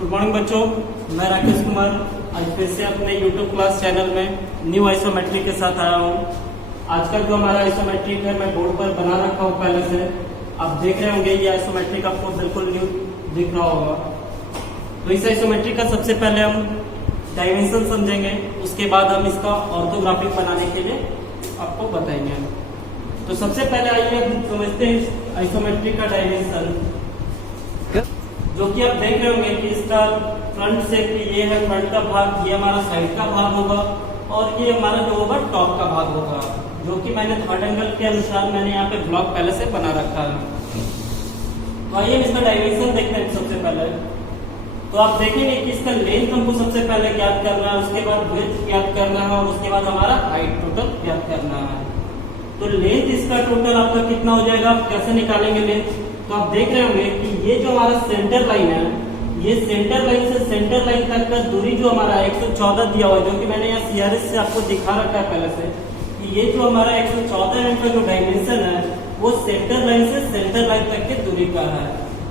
Good morning बच्चों, मैं राकेश कुमार आज फिर से अपने YouTube क्लास चैनल में न्यू आइसोमेट्रिक के साथ आया हूँ। आज का जो हमारा आइसोमेट्रिक है मैं बोर्ड पर बना रखा हूँ पहले से। आप देख रहे होंगे ये आइसोमेट्रिक आपको बिल्कुल न्यू दिख रहा होगा। तो इस आइसोमेट्रिक का सबसे पहले हम डायमेंशन समझेंगे, उसके बाद हम इसका ऑर्थोग्राफिक बनाने के लिए आपको बताएंगे। तो सबसे पहले आइए हम समझते हैं आइसोमेट्रिक का डायमेंशन, जो कि आप देख रहे होंगे कि इसका फ्रंट से ये है फ्रंट का भाग, ये हमारा साइड का भाग होगा और ये हमारा जो होगा टॉप का भाग होगा, जो कि मैंने थर्ड एंगल के अनुसार मैंने यहाँ पे ब्लॉक पहले से बना रखा है। तो आइए इसका डायमेंशन देखते हैं सबसे पहले। तो आप देखेंगे कि इसका लेंथ हमको सबसे पहले ज्ञात करना है, उसके बाद विड्थ ज्ञात करना है और उसके बाद हमारा हाइट टोटल ज्ञात करना है। तो लेंथ इसका टोटल आपका कितना हो जाएगा, आप कैसे निकालेंगे लेंथ? तो आप देख रहे होंगे कि ये जो हमारा सेंटर लाइन है, ये सेंटर लाइन से सेंटर लाइन तक का दूरी जो हमारा 114 दिया हुआ है, जो कि मैंने यहाँ CRS से आपको दिखा रखा है पहले से, कि ये जो हमारा 114 mm का जो डायमेंशन है वो सेंटर लाइन से सेंटर लाइन तक की दूरी का है।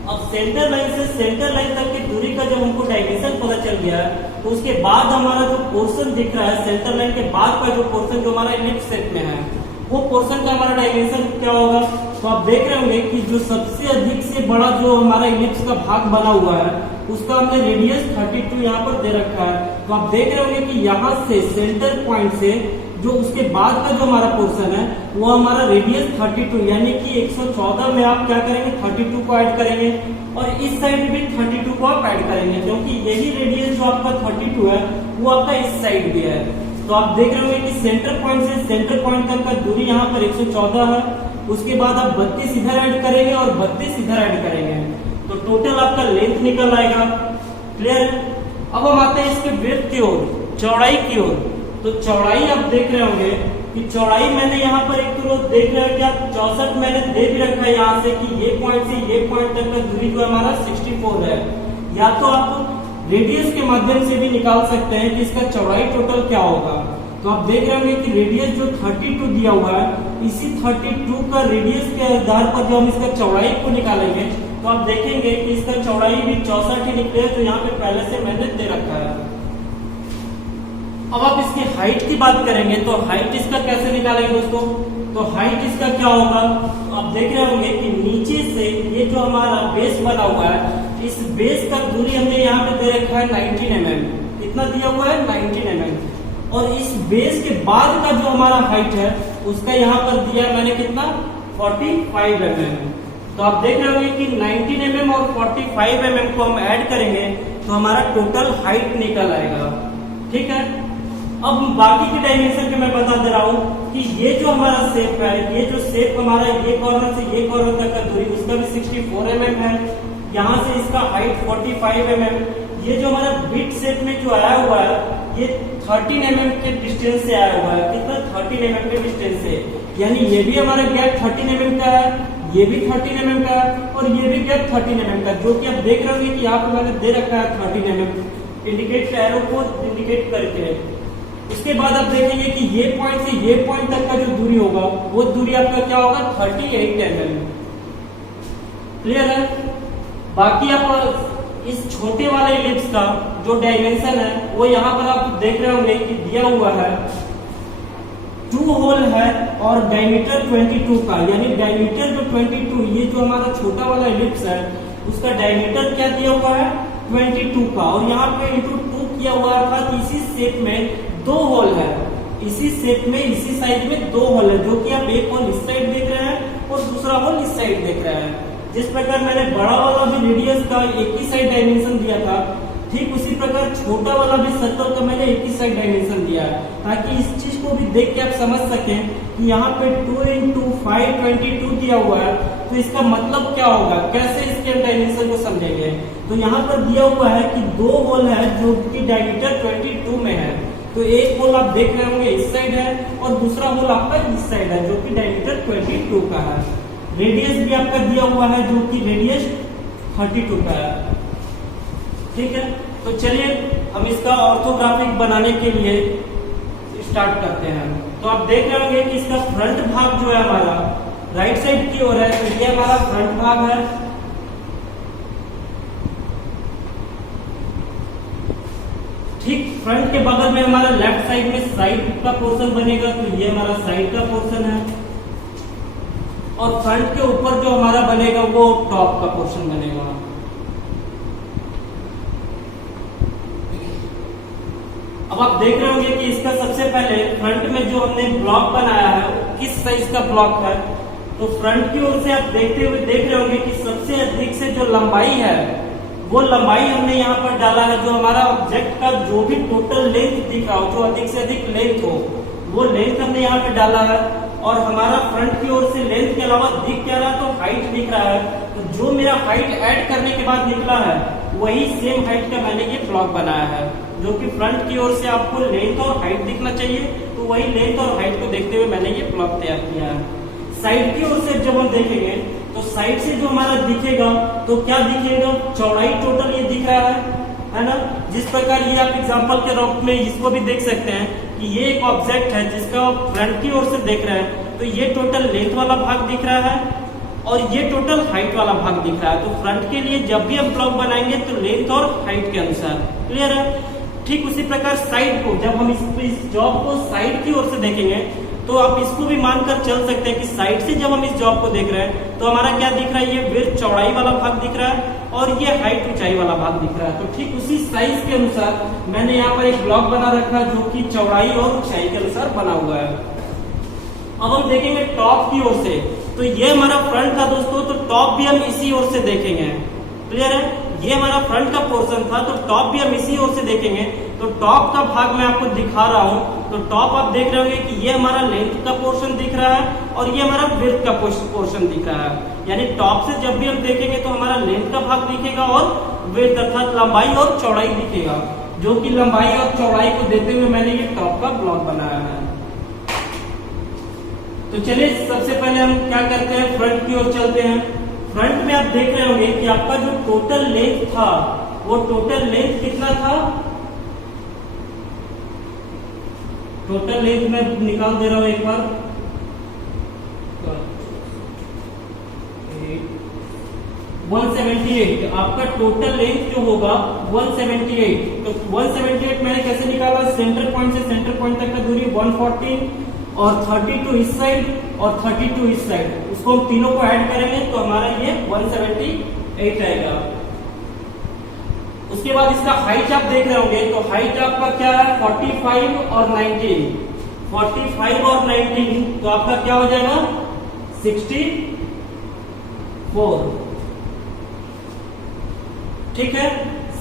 अब सेंटर लाइन से सेंटर लाइन तक की दूरी का जब हमको डायमेंशन पता चल गया है, तो उसके बाद हमारा जो पोर्शन दिख रहा है सेंटर लाइन के बाद का जो पोर्शन जो हमारा इलिप्स शेप में है, वो पोर्शन का हमारा डायमेंशन क्या होगा? तो आप देख रहे होंगे कि जो सबसे अधिक से बड़ा जो हमारा इलिप्स का भाग बना हुआ है उसका हमने रेडियस 32 यहाँ पर दे रखा है। तो आप देख रहे होंगे कि यहाँ से सेंटर पॉइंट से जो उसके बाद का जो हमारा पोर्शन है वो हमारा रेडियस 32, यानी कि 114 में आप क्या करेंगे 32 को ऐड करेंगे और इस साइड भी 32 को आप ऐड करेंगे, क्योंकि यही रेडियस जो आपका 32 है वो आपका इस साइड भी है। तो आप देख रहे होंगे कि सेंटर पॉइंट से सेंटर पॉइंट तक का दूरी यहाँ पर 114 है। उसके बाद आप 32 इधर ऐड करेंगे और 32 इधर ऐड करेंगे, तो टोटल आपका लेंथ निकल आएगा। क्लियर है? अब हम आते हैं इसके विड्थ की ओर, चौड़ाई की ओर। तो चौड़ाई आप देख रहे होंगे कि चौड़ाई मैंने यहाँ पर एक तो देख रहे हैं कि आप 64 मैंने दे भी रखा है यहाँ से कि ये पॉइंट से ये पॉइंट तक का दूरी जो हमारा 64 है। या तो आप रेडियस के माध्यम से भी निकाल सकते हैं कि इसका चौड़ाई टोटल क्या होगा। तो आप देख रहे होंगे कि रेडियस जो 32 दिया हुआ है, इसी 32 का रेडियस के आधार पर जो हम इसका चौड़ाई को निकालेंगे तो आप देखेंगे कि इसका चौड़ाई भी 64 ही निकले, तो यहाँ पे पहले से मैंने दे रखा है। अब आप इसकी हाइट की बात करेंगे तो हाइट इसका कैसे निकालेंगे दोस्तों? तो हाइट इसका क्या होगा? तो आप देख रहे होंगे कि नीचे से ये जो हमारा बेस बना हुआ है, इस बेस का दूरी हमने यहाँ पे दे रखा है 19 mm। कितना दिया हुआ है? 19 mm। और इस बेस के बाद का जो हमारा हाइट है उसका यहाँ पर दिया है मैंने कितना? 45 mm। तो आप देख रहे होंगे कि 19 mm और 45 mm को हम ऐड करेंगे तो हमारा टोटल हाइट निकल आएगा। ठीक है? अब बाकी के डायमेंशन के मैं बता दे रहा हूँ कि ये जो हमारा शेप है, ये जो शेप हमारा ये कॉर्नर से ये कॉर्नर तक का दूरी उसका भी 64 mm है। यहाँ से इसका हाइट 45 mm। ये जो हमारा बिट शेप में जो आया हुआ है ये 13 mm के डिस्टेंस से आया हुआ है। कितना? 13 mm के डिस्टेंस से, यानी ये भी हमारा गैप 13 mm का है, ये भी 13 mm का है और ये भी गैप 13 mm का, जो कि आप देख रहे होंगे कि यहाँ पे मैंने दे रखा है 13 mm इंडिकेट एरो को इंडिकेट करके। उसके बाद आप देखेंगे कि ये पॉइंट से ये पॉइंट तक का जो दूरी होगा वो दूरी आपका क्या होगा? 38 mm। क्लियर है? बाकी आप इस छोटे वाले इलिप्स का जो डायमेंशन है वो यहाँ पर आप देख रहे होंगे कि दिया हुआ है 2 होल है और डायमीटर 22 का, यानी डायमीटर जो 22, ये जो हमारा छोटा वाला इलिप्स है उसका डायमीटर क्या दिया हुआ है? 22 का, और यहाँ पे इंटू 2 किया हुआ था कि इसी शेप में 2 होल है, इसी शेप में इसी साइड में 2 होल है, जो कि आप एक होल इस साइड देख रहे हैं और दूसरा होल इस साइड देख रहे हैं। जिस प्रकार मैंने बड़ा वाला भी रेडियस का एक ही साइड डायमेंशन दिया था, ठीक उसी प्रकार छोटा वाला भी सर्कल का मैंने एक ही साइड डायमेंशन दिया है, ताकि इस चीज को भी देख के आप समझ सकें कि यहाँ पे 2 × 5 22 दिया हुआ है, तो इसका मतलब क्या होगा, कैसे इसके हम डायमेंशन को समझेंगे। तो यहाँ पर दिया हुआ है कि 2 होल है जो कि डायमीटर 22 में है। तो एक होल आप देख रहे होंगे इस साइड है और दूसरा होल आपका इस साइड है, जो कि डायमीटर 22 का है। रेडियस भी आपका दिया हुआ है जो कि रेडियस 32 का है। ठीक है? तो चलिए हम इसका ऑर्थोग्राफिक बनाने के लिए स्टार्ट करते हैं। तो आप देख रहे होंगे कि इसका फ्रंट भाग जो है हमारा राइट साइड की ओर है, तो ये हमारा फ्रंट भाग है। ठीक फ्रंट के बगल में हमारा लेफ्ट साइड में साइड का पोर्शन बनेगा, तो ये हमारा साइड का पोर्शन है। और फ्रंट के ऊपर जो हमारा बनेगा वो टॉप का पोर्शन बनेगा। अब आप देख रहे होंगे कि इसका सबसे पहले फ्रंट में जो हमने ब्लॉक बनाया है किस साइज का ब्लॉक है। तो फ्रंट की ओर से आप देखते हुए देख रहे होंगे कि सबसे अधिक से जो लंबाई है वो लंबाई हमने यहाँ पर डाला है। जो हमारा ऑब्जेक्ट का जो भी टोटल लेंथ दिख रहा हो, जो अधिक से अधिक लेंथ हो, वो लेंथ हमने यहाँ पे डाला है। और हमारा फ्रंट की ओर से लेंथ के अलावा दिख क्या रहा है, तो हाइट दिख रहा है। तो जो मेरा हाइट ऐड करने के बाद निकला है वही सेम हाइट का मैंने ये ब्लॉक बनाया है। जो कि फ्रंट की ओर से आपको लेंथ और हाइट दिखना चाहिए, तो वही लेंथ और हाइट को देखते हुए मैंने ये ब्लॉक तैयार किया है। साइड की ओर से जब हम देखेंगे तो साइड से जो हमारा दिखेगा तो क्या दिखेगा, चौड़ाई टोटल ये दिख रहा है ना। जिस प्रकार ये आप एग्जांपल के रूप में इसको भी देख सकते हैं कि ये एक ऑब्जेक्ट है जिसका आप फ्रंट की ओर से देख रहे हैं, तो ये टोटल लेंथ वाला भाग दिख रहा है और ये टोटल हाइट वाला भाग दिख रहा है। तो फ्रंट के लिए जब भी हम ब्लॉक बनाएंगे तो लेंथ और हाइट के अनुसार, क्लियर है। ठीक उसी प्रकार साइड को जब हम इस जॉब को साइड की ओर से देखेंगे तो आप इसको भी मानकर चल सकते हैं कि साइड से जब हम इस जॉब को देख रहे हैं तो हमारा क्या दिख रहा है, ये विड्थ चौड़ाई वाला भाग दिख रहा है और ये हाइट ऊंचाई वाला भाग दिख रहा है। तो ठीक उसी साइज के अनुसार मैंने यहाँ पर एक ब्लॉक बना रखा है जो कि चौड़ाई और ऊंचाई के अनुसार बना हुआ है। अब हम देखेंगे टॉप की ओर से, तो ये हमारा फ्रंट था दोस्तों, तो टॉप भी हम इसी ओर से देखेंगे, क्लियर है। ये हमारा फ्रंट का पोर्शन था, तो टॉप भी हम इसी ओर से देखेंगे। तो टॉप का भाग मैं आपको दिखा रहा हूं, तो टॉप आप देख रहे होंगे कि ये हमारा लेंथ का पोर्शन दिख रहा है और ये हमारा विड्थ का पोर्शन दिख रहा है। यानी टॉप से जब भी हम देखेंगे तो हमारा लेंथ का भाग दिखेगा और विड्थ अर्थात लंबाई और चौड़ाई दिखेगा, जो कि लंबाई और चौड़ाई को देते हुए मैंने ये टॉप का ब्लॉक बनाया है। तो चलिए सबसे पहले हम क्या करते हैं, फ्रंट की ओर चलते हैं। फ्रंट में आप देख रहे होंगे कि आपका जो टोटल लेंथ था वो टोटल लेंथ कितना था, टोटल लेंथ में निकाल दे रहा हूं एक बार, 178। आपका टोटल लेंथ जो होगा 178। तो 178 मैंने कैसे निकाला, सेंटर पॉइंट से सेंटर पॉइंट तक का दूरी 140 और 32 इस साइड और 32 इस साइड, उसको हम तीनों को ऐड करेंगे तो हमारा ये 178 आएगा। उसके बाद इसका हाइट आप देख रहे होंगे, तो हाइट आपका क्या है 45 और 19, 45 और 19, तो आपका क्या हो जाएगा 64, ठीक है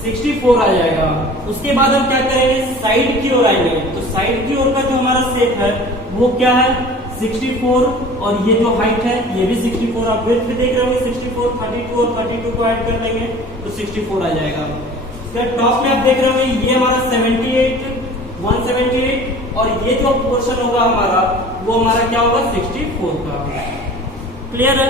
64 आ जाएगा। उसके बाद हम क्या करेंगे, साइड की ओर आएंगे। तो साइड की ओर का जो हमारा शेप है वो क्या है 64 और ये जो हाइट है ये भी 64। आप विड्थ भी देख रहे होंगे 64, 32 और 32 को ऐड कर लेंगे तो 64 आ जाएगा। टॉप में आप देख रहे होंगे ये हमारा 78, 178 और ये जो पोर्शन होगा हमारा वो हमारा क्या होगा 64 का, क्लियर है।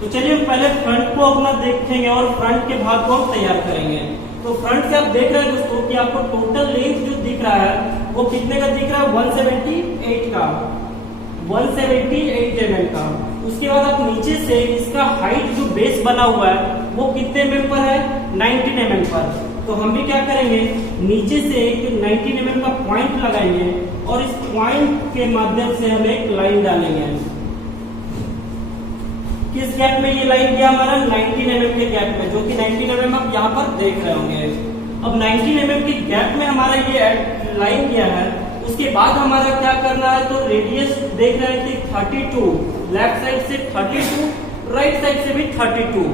तो चलिए हम पहले फ्रंट को अपना देखेंगे और फ्रंट के भाग को हम तैयार करेंगे। तो फ्रंट से आप देख रहे हैं दोस्तों कि आपको टोटल लेंथ जो दिख रहा है वो कितने का दिख रहा है 178 का, 178 mm का। उसके बाद आप नीचे से इसका हाइट जो बेस बना हुआ है वो कितने mm पर है 19 mm पर। तो हम भी क्या करेंगे, नीचे से एक 19 mm का पॉइंट लगाएंगे और इस पॉइंट के माध्यम से हम एक लाइन डालेंगे। किस गैप में ये लाइन गया हमारा 19 mm के गैप में, जो कि 19 mm आप यहाँ पर देख रहे होंगे। अब 19 mm के गैप में हमारा ये लाइन गया है। उसके बाद हमारा क्या करना है, तो रेडियस देख रहे हैं कि 32, लेफ्ट साइड से 32, राइट साइड से भी 32।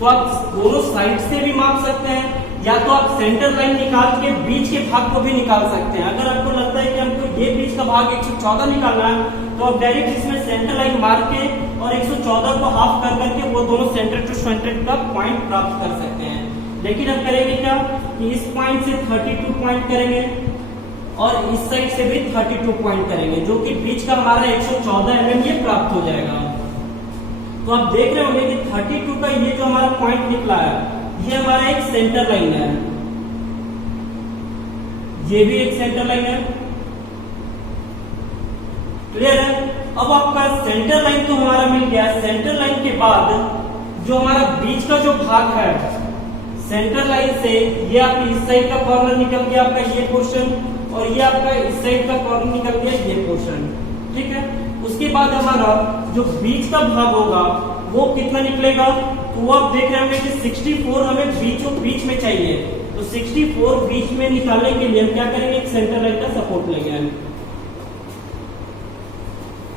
तो आप दोनों साइड से भी माप सकते हैं या तो आप सेंटर लाइन निकाल के बीच के भाग को भी निकाल सकते हैं। अगर आपको लगता है कि हमको ये बीच का भाग 114 निकालना है तो आप डायरेक्ट इसमें सेंटर लाइन मार के और 114 को हाफ कर करके वो दोनों सेंटर टू सेंटर का पॉइंट प्राप्त कर सकते हैं। लेकिन हम करेंगे क्या कि इस पॉइंट से 32 पॉइंट करेंगे और इस साइड से भी 32 पॉइंट करेंगे, जो कि बीच का हमारा 114 mm ये प्राप्त हो जाएगा। तो आप देख रहे होंगे कि 32 का ये जो हमारा पॉइंट निकला है ये हमारा एक सेंटर लाइन है, ये भी एक सेंटर लाइन है, क्लियर है। अब आपका सेंटर लाइन तो हमारा मिल गया। सेंटर लाइन के बाद जो हमारा बीच का जो भाग है, सेंटर लाइन से ये आप इस साइड का कॉर्नर निकल गया आपका ये पोर्शन, और ये आपका इस साइड का कॉर्नर निकल गया ये पोर्शन, ठीक है। उसके बाद हमारा जो बीच का भाग होगा वो कितना निकलेगा, तो वो आप देख रहे होंगे कि 64 हमें बीचों बीच में चाहिए। तो 64 बीच में निकालने के लिए हम क्या करेंगे, एक सेंटर लाइन का सपोर्ट लेंगे हम,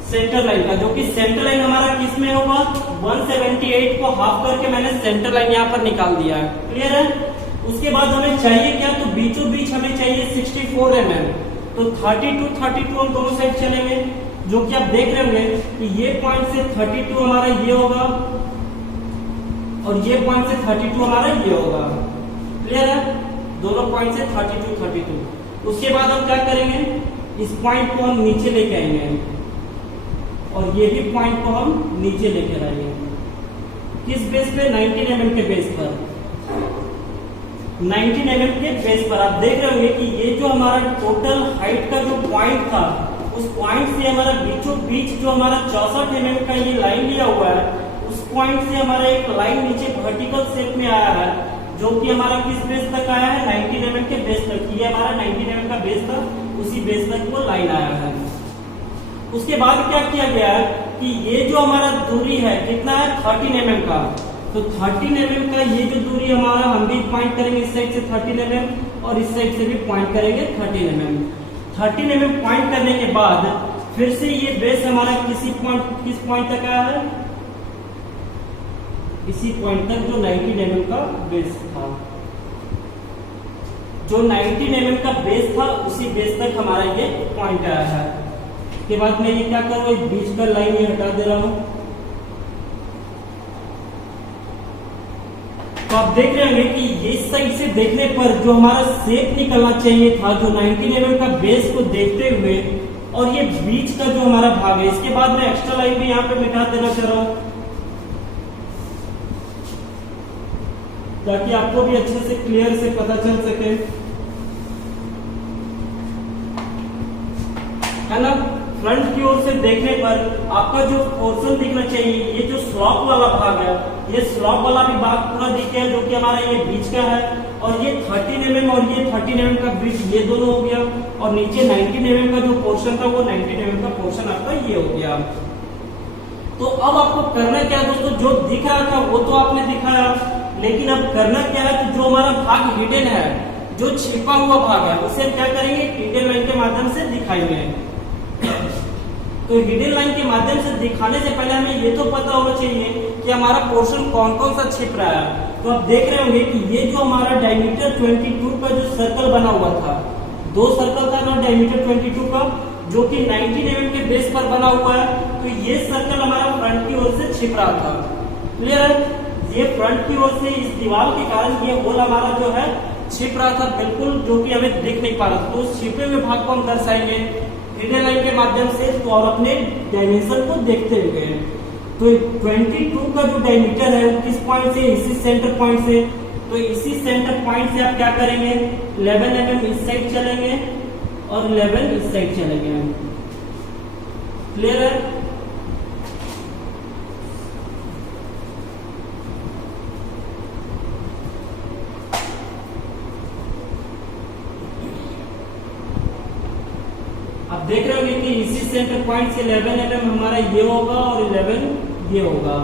सेंटर लाइन का, जो कि सेंटर लाइन हमारा किस में होगा, 178 को हाफ करके मैंने सेंटर लाइन यहाँ पर निकाल दिया है, क्लियर है। उसके बाद हमें चाहिए क्या, तो बीचों बीच हमें चाहिए 64 mm, तो 32 हम दोनों साइड चलेंगे, जो कि आप देख रहे होंगे कि ये पॉइंट से 32 हमारा ये होगा और ये पॉइंट से 32 हमारा ये होगा, क्लियर है, दोनों पॉइंट से 32। उसके बाद हम क्या करेंगे, इस पॉइंट को हम नीचे लेके आएंगे और ये भी पॉइंट को हम नीचे लेकर आएंगे, किस बेस पे, 19 mm के बेस पर, 19 mm के बेस पर। आप देख रहे होंगे कि ये जो हमारा टोटल हाइट का जो पॉइंट था, उस पॉइंट से हमारा बीचों बीच जो हमारा 64 mm का ये लाइन लिया हुआ है, उस पॉइंट से हमारा एक लाइन नीचे वर्टिकल शेप में आया है, जो कि हमारा किस बेस तक आया है, 19 mm के बेस तक। ये हमारा 19 mm का बेस था, उसी बेस तक वो लाइन आया है। उसके बाद क्या किया गया है कि ये जो हमारा दूरी है कितना है, 13 mm का, तो 13 mm का ये जो दूरी हमारा, हम भी पॉइंट करेंगे इस साइड से 13 mm और इस साइड से भी पॉइंट करेंगे 13 mm। 13 mm पॉइंट करने के बाद फिर से ये बेस हमारा किस पॉइंट तक आया है, इसी पॉइंट तक जो 19 mm का बेस था, जो 19 mm का बेस था उसी बेस तक हमारा ये पॉइंट आया है। के बाद मैं ये क्या कर रहा हूँ, बीच का लाइन ये हटा दे रहा हूं। तो आप देख रहे होंगे कि ये साइड से देखने पर जो हमारा शेप निकलना चाहिए था, जो 19 mm का बेस को देखते हुए, और ये बीच का जो हमारा भाग है, इसके बाद मैं एक्स्ट्रा लाइन भी यहाँ पे मिटा देना चाह रहा हूं, ताकि आपको भी अच्छे से क्लियर से पता चल सके, है ना। फ्रंट की ओर से देखने पर आपका जो पोर्शन दिखना चाहिए, ये जो स्लॉप वाला भाग है, ये स्लॉप वाला भी भाग पूरा दिख गया, जो कि हमारा ये बीच का है, और ये 13 mm और ये 13 mm का बीच, ये दोनों हो गया, और नीचे 19 mm का जो पोर्शन था वो 19 mm का पोर्शन आपका ये हो गया। तो अब आपको करना क्या है दोस्तों, जो दिख रहा था वो तो आपने दिखाया, लेकिन अब करना क्या है कि जो हमारा भाग हिडन है, जो छिपा हुआ भाग है, उसे हम क्या करेंगे, हिडन लाइन के माध्यम से दिखाएंगे। तो हिडन लाइन के माध्यम से दिखाने से पहले हमें ये तो पता होना चाहिए कि हमारा पोर्शन कौन कौन सा छिप रहा है। तो आप देख रहे होंगे कि ये जो हमारा डायमीटर 22 का जो सर्कल बना हुआ था, 2 सर्कल था ना डायमीटर 22 का, जो कि 19 mm के बेस पर बना हुआ है, तो ये सर्कल हमारा फ्रंट की ओर से छिप रहा था, क्लियर है। ये फ्रंट की ओर से इस दीवार के कारण ये होल हमारा जो है छिप रहा था बिल्कुल, जो कि हमें दिख नहीं पा रहा था। तो उस छिपे हुए भाग को हम दर्शाएंगे हिडन लाइन के माध्यम से, तो और अपने डायमेंशन को देखते हुए। तो 22 का जो डायमीटर है वो किस पॉइंट से, इसी सेंटर पॉइंट से, तो इसी सेंटर पॉइंट से आप क्या करेंगे, 11 mm इस साइड चलेंगे और 11 इस साइड चलेंगे, क्लियर है। आप देख रहे होंगे कि इसी सेंटर पॉइंट से 11 mm हमारा ये होगा और 11 ये होगा।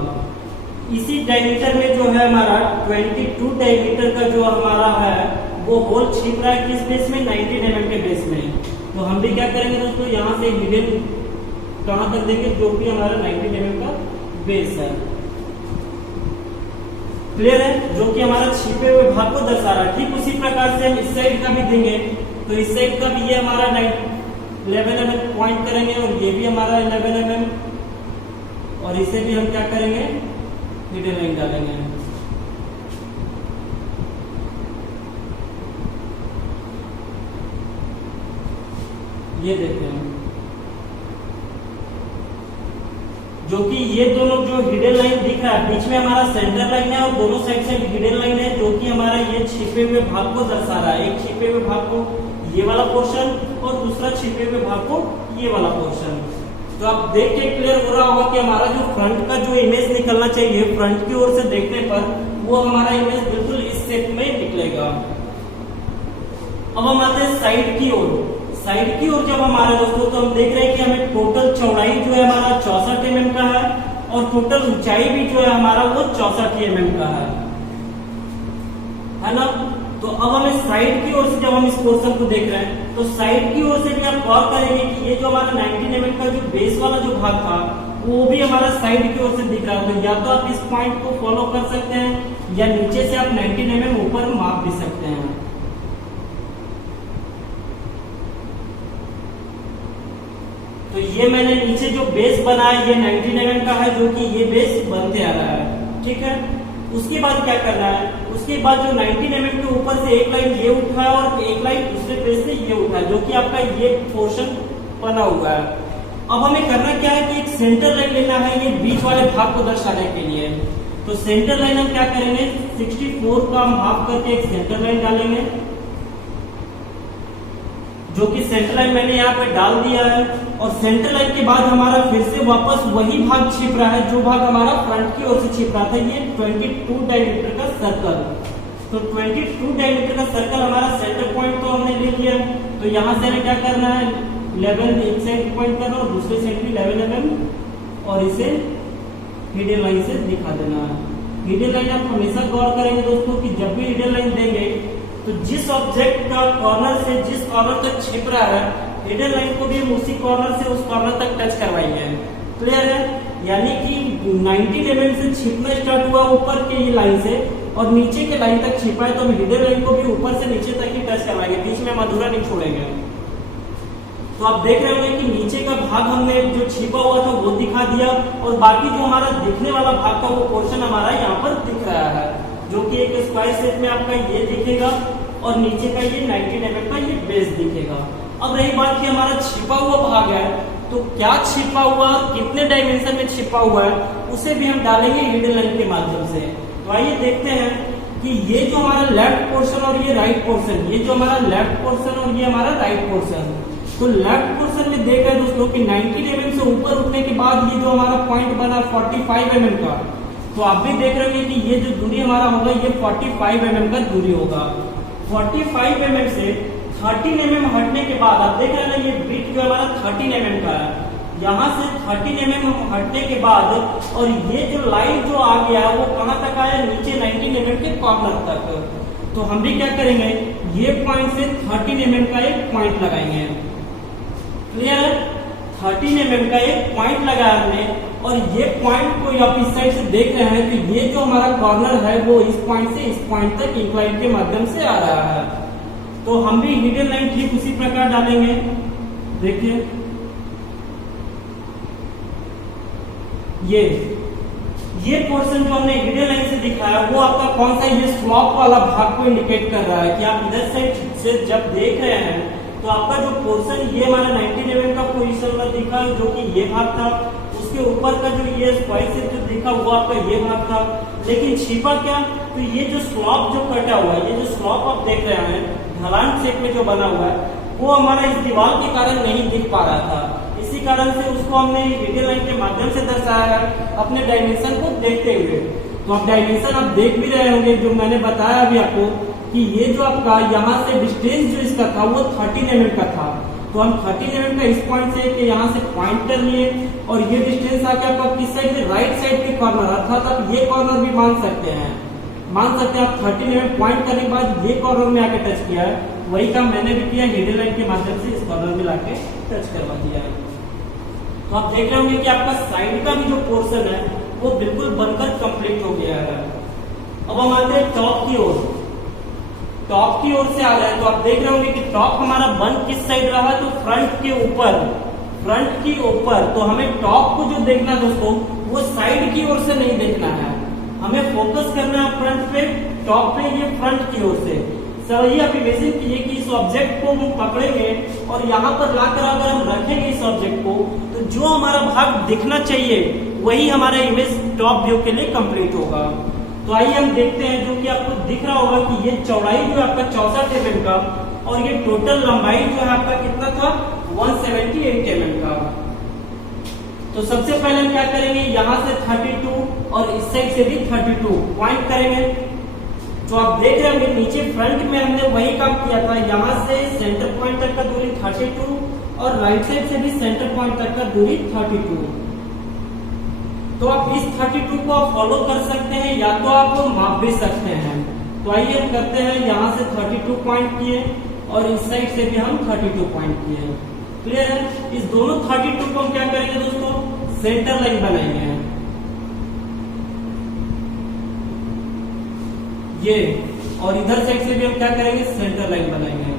इसी डायमीटर में जो है हमारा 22 डायमीटर का जो हमारा है वो होल छिप रहा है किस बेस में, 19 mm के बेस में। तो हम भी क्या करेंगे दोस्तों, यहाँ से हिडन कहां तक देंगे, जो भी हमारा 19 mm का बेस है, क्लियर है, जो कि हमारा छिपे हुए भाग को दर्शा रहा है। ठीक उसी प्रकार से हम इस साइड का भी देंगे, तो इस साइड का भी ये हमारा 11 mm पॉइंट करेंगे और ये भी हमारा 11 mm, और इसे भी हम क्या करेंगे, हिडन लाइन डालेंगे। ये देखते हैं, जो कि ये दोनों जो हिडन लाइन दिख रहा है, बीच में हमारा सेंटर लाइन है और दोनों साइड से हिडन लाइन है, जो कि हमारा ये छिपे हुए भाग को दर्शा रहा है। एक छिपे हुए भाग को ये वाला पोर्शन और दूसरा छिपे हुए भाग को ये वाला पोर्शन। तो आप देख के क्लियर हो रहा होगा कि हमारा जो फ्रंट का जो इमेज निकलना चाहिए, फ्रंट की ओर से देखने पर वो हमारा इमेज बिल्कुल इस शेप में अब हम आते हैं साइड की ओर। साइड की ओर जब हम आ रहे हैं दोस्तों, तो हम देख रहे हैं कि हमें टोटल चौड़ाई जो है हमारा 64 mm का है और टोटल ऊंचाई भी जो है हमारा वो 64 mm का है ना। तो अब हमें साइड की ओर से जब हम इस पोर्शन को देख रहे हैं, तो साइड की ओर से भी आप गौर करेंगे कि ये जो हमारा 19 mm का जो बेस वाला जो भाग था वो भी हमारा साइड की ओर से दिख रहा है। तो या तो आप इस पॉइंट को फॉलो कर सकते हैं या नीचे से आप 19 mm ऊपर माप भी सकते हैं। तो ये मैंने नीचे जो बेस बनाया ये 19 mm का है, जो कि ये बेस बनते आ रहा है, ठीक है। उसके बाद क्या करना है, उसके बाद जो 19 mm के ऊपर से एक लाइन ये उठा है और एक लाइन दूसरे बेस से ये उठा है, जो कि आपका ये पोर्शन बना हुआ है। अब हमें करना क्या है कि एक सेंटर लाइन लेना है ये बीच वाले भाग को दर्शाने के लिए। तो सेंटर लाइन हम क्या करेंगे, 64 का हम हाफ करके एक सेंटर लाइन डालेंगे, जो कि सेंटर लाइन मैंने यहाँ पे डाल दिया है। और सेंटर लाइन के बाद हमारा फिर से वापस वही भाग छिप रहा है जो भाग हमारा फ्रंट की ओर से छिप रहा था, ये 22 डायमीटर का सर्कल। तो 22 डायमीटर का सर्कल हमारा सेंटर पॉइंट तो हमने ले लिया। तो यहाँ से हमें क्या करना है, 11 एक साइड पॉइंट करना और दूसरे साइड भी 11 mm और इसे हिडन लाइन से दिखा देना है। हिडन लाइन आप हमेशा गौर करेंगे दोस्तों कि जब भी हिडन लाइन देंगे तो जिस ऑब्जेक्ट का कॉर्नर से जिस कॉर्नर तक छिप रहा है, हिडन लाइन को भी हम उसी कॉर्नर से उस कॉर्नर तक टच करवाएंगे। क्लियर है? यानी कि 19 mm से छिपना स्टार्ट हुआ ऊपर के ये लाइन से और नीचे के लाइन तक छिपा है, तो हम हिडन लाइन को भी ऊपर से नीचे तक ही टच करवाएंगे, बीच में हम अधूरा नहीं छोड़ेंगे। तो आप देख रहे होंगे कि नीचे का भाग हमने जो छिपा हुआ था वो दिखा दिया और बाकी जो हमारा दिखने वाला भाग था वो पोर्शन हमारा यहाँ पर दिख रहा है, जो कि एक स्क्वायर शेप में आपका ये दिखेगा और नीचे का ये 19 mm का ये बेस दिखेगा। अब रही बात कि हमारा छिपा हुआ भाग है, तो क्या छिपा हुआ, कितने डायमेंशन में छिपा हुआ है, उसे भी हम डालेंगे हिडन लाइन के माध्यम से। तो आइए देखते हैं कि ये जो हमारा लेफ्ट पोर्शन और ये राइट पोर्शन, ये जो हमारा लेफ्ट पोर्शन और ये हमारा राइट पोर्शन, तो लेफ्ट पोर्शन में देख रहे हैं दोस्तों कि 19 mm से ऊपर उठने के बाद ये जो हमारा पॉइंट बना 45 mm का, तो आप भी देख रहे होंगे कि ये जो दूरी हमारा होगा ये 45 mm का दूरी होगा। 45 mm से 13 mm हटने के बाद आप देख रहे हैं ना, ये बिट जो हमारा 13 mm का है, यहाँ से 13 mm हटने के बाद और ये जो लाइन जो आ गया वो कहाँ तक आया, नीचे 19 mm के कॉर्नर तक। तो हम भी क्या करेंगे, ये पॉइंट से 13 mm का एक पॉइंट लगाएंगे। क्लियर है? 13 mm का एक पॉइंट लगाया हमने और ये पॉइंट को आप इस साइड से देख रहे हैं कि ये जो हमारा कॉर्नर है वो इस पॉइंट से इस पॉइंट तक इंक्लाइन के माध्यम से आ रहा है। तो हम भी हिडन लाइन ठीक उसी प्रकार डालेंगे। देखिए ये पोर्शन जो हमने हिडन लाइन से दिखाया वो आपका कौन सा, ये स्लॉप वाला भाग को इंडिकेट कर रहा है कि आप इधर साइड से जब देख रहे हैं तो आपका जो पोर्शन ये हमारा 19 mm का पोजीशन में दिखा, जो कि ये भाग था, उसके ऊपर का जो ये स्क्वायर शेप जो दिखा वो आपका ये भाग था। लेकिन छिपा क्या, तो ये जो स्लॉप जो कटा हुआ है, ये जो स्लॉप आप देख रहे हैं ढलान शेप में जो बना हुआ है, वो हमारा इस दीवार के कारण नहीं दिख पा रहा था। इसी कारण से उसको हमने हिडन लाइन के माध्यम से दर्शाया है अपने डायमेंशन को देखते हुए। तो आप डायमेंशन आप देख भी रहे होंगे, जो मैंने बताया अभी आपको कि ये जो आपका यहाँ से डिस्टेंस जो इसका था वो 13 mm का था। तो हम 13 mm का इस पॉइंट से कि यहाँ से पॉइंट कर लिए और ये डिस्टेंस आके आपका किस साइड में, राइट साइड के कॉर्नर, अर्थात आप ये कॉर्नर भी मान सकते हैं आप 13 mm पॉइंट करने के बाद ये कॉर्नर में आके टच किया है, वही काम मैंने भी किया, हिडन लाइन के माध्यम से इस कॉर्नर में लाके टच करवा दिया है। तो आप देख रहे होंगे कि आपका साइड का भी जो पोर्शन है वो बिल्कुल बनकर कंप्लीट हो गया है। अब हम आते हैं टॉप की ओर। टॉप की ओर से आ रहे हैं तो आप देख रहे होंगे कि टॉप हमारा बन किस साइड रहा है, तो फ्रंट के ऊपर, फ्रंट की ऊपर। तो हमें टॉप को जो देखना दोस्तों वो साइड की ओर से नहीं देखना है, हमें फोकस करना है फ्रंट पे, टॉप पे, ये फ्रंट की ओर से। सही आप इमेजिन कीजिए कि इस ऑब्जेक्ट को हम पकड़ेंगे और यहाँ पर लाकर अगर हम रखेंगे इस ऑब्जेक्ट को, तो जो हमारा भाग दिखना चाहिए वही हमारा इमेज टॉप व्यू के लिए कंप्लीट होगा। तो आइए हम देखते हैं, जो कि आपको दिख रहा होगा कि ये चौड़ाई जो है आपका 64 mm का और ये टोटल लंबाई जो है आपका कितना था, 178 mm का। तो सबसे पहले हम क्या करेंगे, यहाँ से 32 और इस साइड से भी 32 पॉइंट करेंगे। तो आप देख रहे होंगे नीचे फ्रंट में हमने वही काम किया था, यहाँ से सेंटर पॉइंट तक का दूरी 32 और राइट साइड से भी सेंटर पॉइंट तक का दूरी 32। तो आप इस 32 को आप फॉलो कर सकते हैं या तो आप माप भी सकते हैं। तो आइए हम करते हैं, यहाँ से 32 पॉइंट किए और इस साइड से भी हम 32 पॉइंट किए। क्लियर है? इस दोनों 32 को हम क्या करेंगे दोस्तों, सेंटर लाइन बनाएंगे ये, और इधर साइड से भी हम क्या करेंगे, सेंटर लाइन बनाएंगे।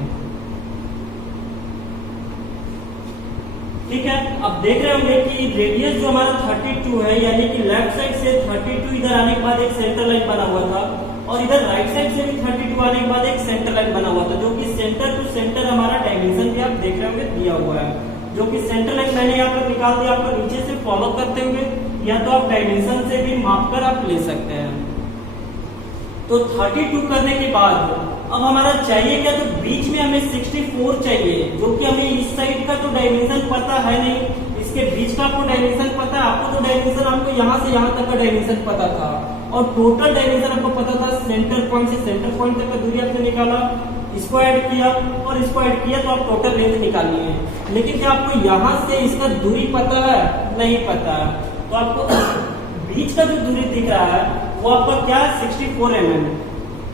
ठीक है, अब देख रहे होंगे कि रेडियस जो हमारा 32 है, यानी कि लेफ्ट साइड से 32 इधर आने के बाद एक सेंटर लाइन बना हुआ था और इधर राइट साइड से भी 32 आने के बाद एक सेंटर लाइन बना हुआ था, जो कि सेंटर टू सेंटर हमारा डायमेंशन भी आप देख रहे होंगे दिया हुआ है, जो कि सेंटर लाइन मैंने यहाँ पर निकाल दिया। आपको नीचे से फॉलो करते हुए या तो आप डायमेंशन से भी माप कर आप ले सकते हैं। तो 32 करने के बाद अब हमारा चाहिए क्या, तो बीच में हमें 64 चाहिए, जो कि हमें इस साइड का तो डायमेंशन पता है नहीं, इसके बीच का आपको डायमेंशन पता है। आपको तो डायमेंशन आपको यहाँ से यहाँ तक का डायमेंशन पता था और टोटल डायमेंशन आपको पता था, सेंटर पॉइंट से सेंटर पॉइंट तक का दूरी आपने निकाला, इसको ऐड किया और इसको ऐड किया, तो आप टोटल लेंथ निकालनी है। लेकिन क्या आपको यहाँ से इसका दूरी पता है? नहीं पता है। तो आपको बीच का जो दूरी दिख रहा है वो आपका क्या है, 64 mm।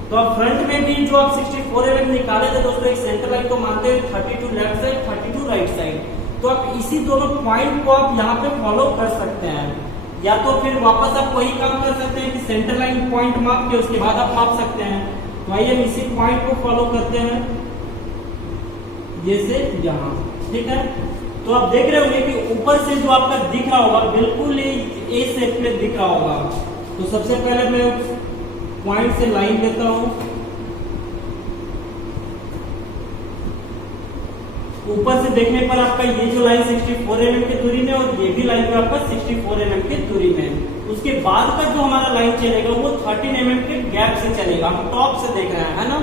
तो आप फ्रंट में भी जो आप 64 mm निकाले थे दोस्तों, एक सेंटर लाइन को मानते हुए 32 लेफ्ट साइड 32 राइट साइड, तो आप इसी दोनों पॉइंट को आप यहाँ पे फॉलो कर सकते हैं, या तो फिर वापस आप वही काम कर सकते हैं कि सेंटर लाइन पॉइंट माप के उसके बाद आप माप सकते हैं। तो आइए हम इसी पॉइंट को फॉलो करते हैं, ये से यहाँ। ठीक है, तो आप देख रहे होंगे कि ऊपर से जो आपका दिख रहा होगा बिल्कुल ए शेप में दिख रहा होगा। तो सबसे पहले मैं पॉइंट से लाइन लेता हूं, ऊपर से देखने पर आपका ये जो लाइन 64 mm की दूरी में और ये भी लाइन पे आपका 64 mm की दूरी में। उसके बाद का जो हमारा लाइन चलेगा वो 13 mm के गैप से चलेगा। हम टॉप से देख रहे हैं, है ना,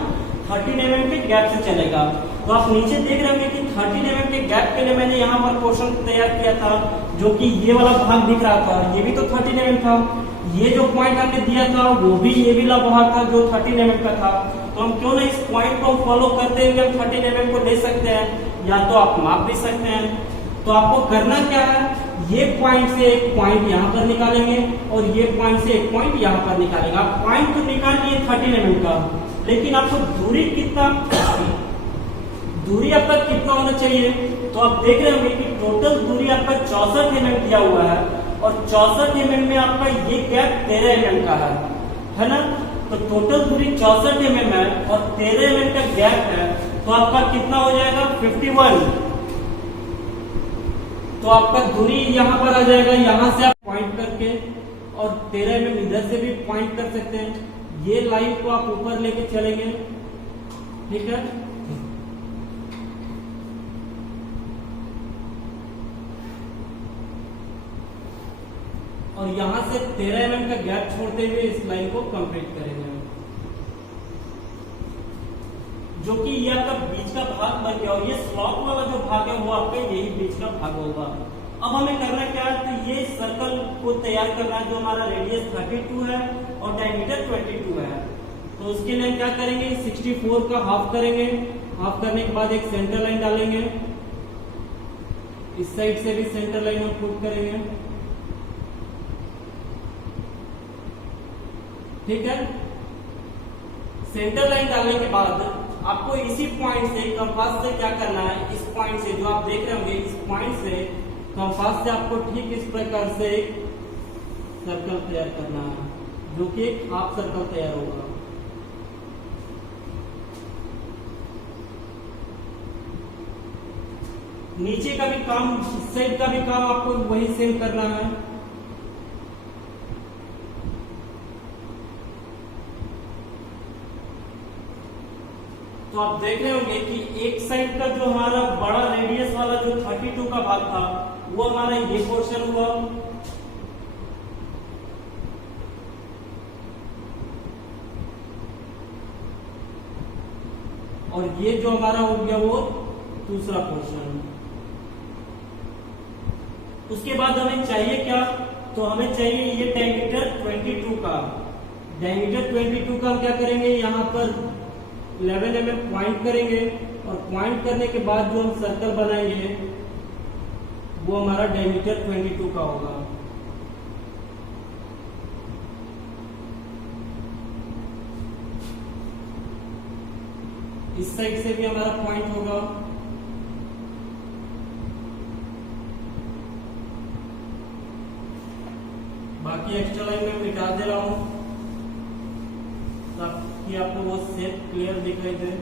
13 mm के गैप से चलेगा। तो आप नीचे देख रहे होंगे कि 13 mm के गैप के लिए मैंने यहाँ पर पोर्शन तैयार किया था, जो कि ये वाला भाग दिख रहा था, ये भी तो 13 mm था। ये जो पॉइंट हमने दिया था वो भी ये वाला भाग था जो 13 mm का था। तो हम क्यों ना इस पॉइंट को फॉलो करते हुए हम 13 mm को ले सकते हैं, या तो आप माप भी सकते हैं। तो आपको करना क्या है, ये पॉइंट से एक पॉइंट यहाँ पर निकालेंगे और ये पॉइंट से एक पॉइंट यहाँ पर निकालेंगे। आप पॉइंट तो निकाल लिए 13 mm का, लेकिन आपको दूरी कितना, दूरी आपका कितना होना चाहिए। तो आप देख रहे होंगे कि टोटल दूरी आपका 64 mm दिया हुआ है और 64 mm में आपका ये गैप 13 mm का है ना। तो टोटल दूरी 64 mm है और 13 mm का गैप है, तो आपका कितना हो जाएगा 51। तो आपका दूरी यहाँ पर आ जाएगा, यहाँ से आप पॉइंट करके और 13 mm इधर से भी पॉइंट कर सकते हैं। ये लाइन को आप ऊपर लेके चलेंगे, ठीक है। और यहां से 13 mm का गैप छोड़ते हुए इस लाइन को कंप्लीट करेंगे, जो कि ये आपका बीच का भाग बन गया। और ये स्लॉप वाला जो भाग है वो आपका यही बीच का भाग होगा। अब हमें करना क्या है, तो ये सर्कल को तैयार करना है, जो हमारा रेडियस 32 है और डायमीटर 22 है। तो उसके लिए हम क्या करेंगे, 64 का हाफ करेंगे, हाफ करने के बाद एक सेंटर लाइन डालेंगे, इस साइड से भी सेंटर लाइन हम पुट करेंगे, ठीक है। सेंटर लाइन डालने के बाद आपको इसी पॉइंट से कंपास से क्या करना है, इस पॉइंट से जो आप देख रहे होंगे, इस पॉइंट से कंपास से आपको ठीक इस प्रकार से एक सर्कल तैयार करना है, जो कि एक हाफ सर्कल तैयार होगा। नीचे का भी काम, इस साइड का भी काम आपको वही सेम करना है। तो आप देख रहे होंगे कि एक साइड का जो हमारा बड़ा रेडियस वाला जो 32 का भाग था वो हमारा ये पोर्शन हुआ, और ये जो हमारा हो गया वो दूसरा पोर्शन। उसके बाद हमें चाहिए क्या, तो हमें चाहिए ये डायमीटर 22 का, डायमीटर 22 का हम क्या करेंगे, यहाँ पर 11 mm पॉइंट करेंगे और पॉइंट करने के बाद जो हम सर्कल बनाएंगे वो हमारा डायमीटर 22 का होगा। इस साइड से भी हमारा पॉइंट होगा। बाकी एक्स्ट्रा लाइन में मिटा दे रहा हूं ताकि आपको वो शेप क्लियर दिखाई दे।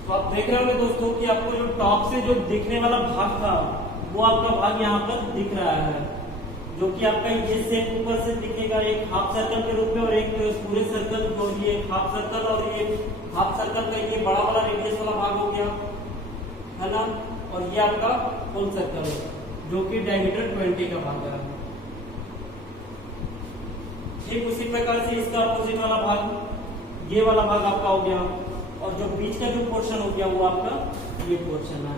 तो आप देख रहे होंगे दोस्तों कि आपको जो टॉप से जो दिखने वाला भाग था वो आपका भाग यहाँ पर दिख रहा है, जो कि आपका ये शेप ऊपर से दिखेगा एक हाफ सर्कल के रूप में और एक पूरे सर्कल, जो ये हाफ सर्कल और ये हाफ सर्कल का ये बड़ा वाला रेडियस वाला भाग हो गया है ना, और ये आपका फुल सर्कल है जो कि डायमीटर 20 का भाग है। ठीक उसी प्रकार से इसका अपोजिट वाला भाग, ये वाला भाग आपका हो गया और जो बीच का जो पोर्शन हो गया वो आपका ये पोर्शन है।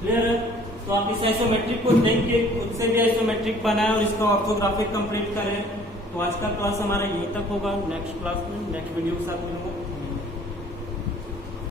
क्लियर है? तो आप इस आइसोमेट्रिक को देख के खुद से भी आइसोमेट्रिक बनाएं और इसका ऑर्थोग्राफिक कंप्लीट करें। तो आज का क्लास हमारा यहीं तक होगा। नेक्स्ट क्लास में नेक्स्ट वीडियो के साथ मिलूंगा।